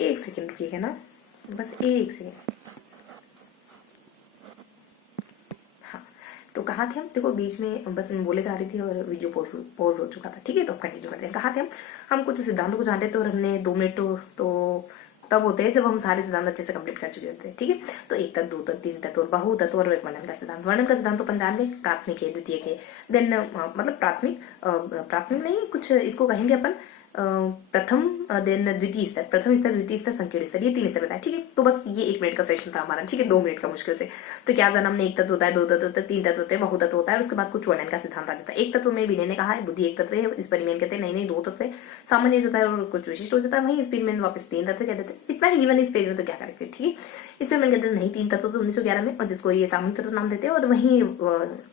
एक सेकेंड रुकिएगा ना, बस एक सेकेंड। हाँ, तो कहाँ थे हम? देखो बीच में बस मैं बोले जा रही थी और वीडियो पॉज हो चुका था। ठीक है, तो अब कंटिन्यू करते हैं। कहाँ थे हम कुछ सिद्धांतों को जानते थे और हमने 2 मिनट तो तब होते हैं जब हम सारे सिद्धांत अच्छे से कंप्लीट कर चुके होते हैं। ठीक है, तो एक तत्व, दो तत्व, तीन तत्व और बहुतत्व और वर्णन का सिद्धांत। वर्णन का सिद्धांत तो अपन जान गए, प्राथमिक है, द्वितीय है, देन मतलब प्राथमिक नहीं, कुछ इसको कहेंगे अपन प्रथम, देन द्वितीय स्तर, प्रथम स्तर, द्वितीय स्तर, संकीर्ण स्तर, ये 3 स्तर बताया। ठीक है, तो बस ये 1 मिनट का सेशन था हमारा। ठीक है, 2 मिनट का मुश्किल से। तो क्या जाना हमने, एक तत्व होता है, दो तत्व होता है, तीन तत्व होते हैं, बहुतत्व होता है, उसके बाद कुछ वर्णन का सिद्धांत आ जाता है। एक तत्व में विनय ने कहा है बुद्धि एक तत्व है, इस पर कहते हैं नहीं 2 तत्व है, सामान्य हो जाता है और कुछ विशिष्ट हो जाता है। वहीं स्पीड में वापस 3 तत्व कह देते हैं। इतना ही गिवन इस पेज में, तो क्या करें फिर। ठीक है, इसमें मैंने कहते हैं नहीं 3 तत्व तो 1911 में, और जिसको ये सामूहिक तत्व नाम देते हैं। और वहीं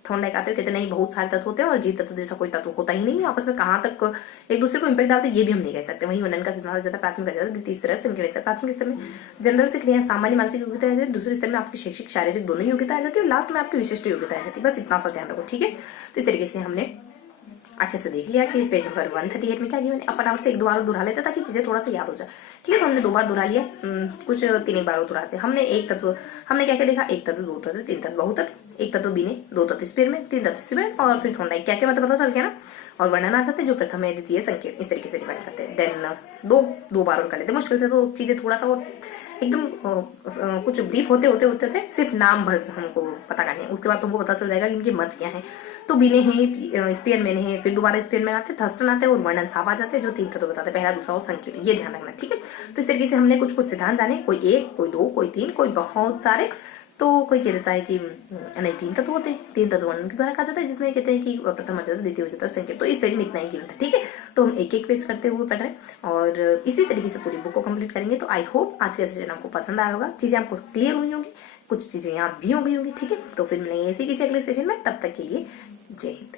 थॉर्नडाइक आते हैं, कहते हैं नहीं बहुत सारे तत्व होते हैं और जी तत्व जैसा कोई तत्व होता ही नहीं, आपस में कहाँ तक एक दूसरे को इंपैक्ट डालते हैं ये भी हम नहीं कह सकते। वहीं वर्णन का सिद्धांत जाता है प्राथमिक जाता है, द्वितीय स्तर, संकीर्ण स्तर। प्राथमिक स्तर में जनरल से क्रिया, सामान्य मानसिक योग्यता आ जाती है, दूसरे स्तर में आपकी शैक्षिक शारीरिक दोनों योग्यता आ जाती है और लास्ट में आपकी विशिष्ट योग्यता आ जाती है। बस इतना सा ध्यान रखो। ठीक है, तो इस तरीके से हमने अच्छे से देख लिया कि पेज नंबर 138 में क्या गिवन है। अब फटाफट से 1-2 बार दोहरा लेते ताकि चीजें थोड़ा सा याद हो जाए। ठीक है, तो हमने 2 बार दोहरा लिया, कुछ 3 बार दोहराते। हमने एक तत्व, हमने क्या क्या देखा, एक तत्व, दो तत्व, तीन तत्व, बहुतत्व, एक तत्व बीने, दो तत्व स्पीड में, तीन तत्व स्पीड और फिर थॉर्नडाइक, क्या क्या मतलब पता चल गया ना। और वर्णन आ जाते हैं जो प्रथम है, द्वितीय, संकीर्ण, इस तरीके से डिवाइड करते हैं। देन दो बार और कर लेते हैं मुश्किल से, तो चीजें थोड़ा सा और एकदम कुछ ब्रीफ होते सिर्फ नाम भर हमको पता करने हैं, उसके बाद तुमको पता चल जाएगा कि इनके मत क्या है। तो बिने हैं, स्पेयर मैंने हैं, फिर दोबारा स्पेयर में आते, थर्स्टन आते हैं और वर्णन साहब आ जाते हैं जो 3 तत्व बताते हैं, पहला, दूसरा और संकीर्ण। ये ध्यान रखना। ठीक है, तो इस तरीके से हमने कुछ सिद्धांत जाने, कोई 1, कोई 2, कोई 3, कोई बहुत सारे। तो कोई कह देता है कि नहीं 3 तत्व होते हैं, 3 तत्व वर्णन के द्वारा कहा जाता है, जिसमें कहते हैं कि प्रथम हो जाता है, द्वितीय हो जाता है, संकीर्ण। तो इस पेज में इतना ही गिवन था। ठीक है, तो हम एक एक पेज करते हुए पढ़ रहे हैं और इसी तरीके से पूरी बुक को कंप्लीट करेंगे। तो आई होप आज का सेशन आपको पसंद आया होगा, चीजें आपको क्लियर हुई होंगी, कुछ चीजें याद भी हो गई होंगी। ठीक है, तो फिर मिलेंगे इसी किसी अगले सेशन में, तब तक के लिए जय हिंद।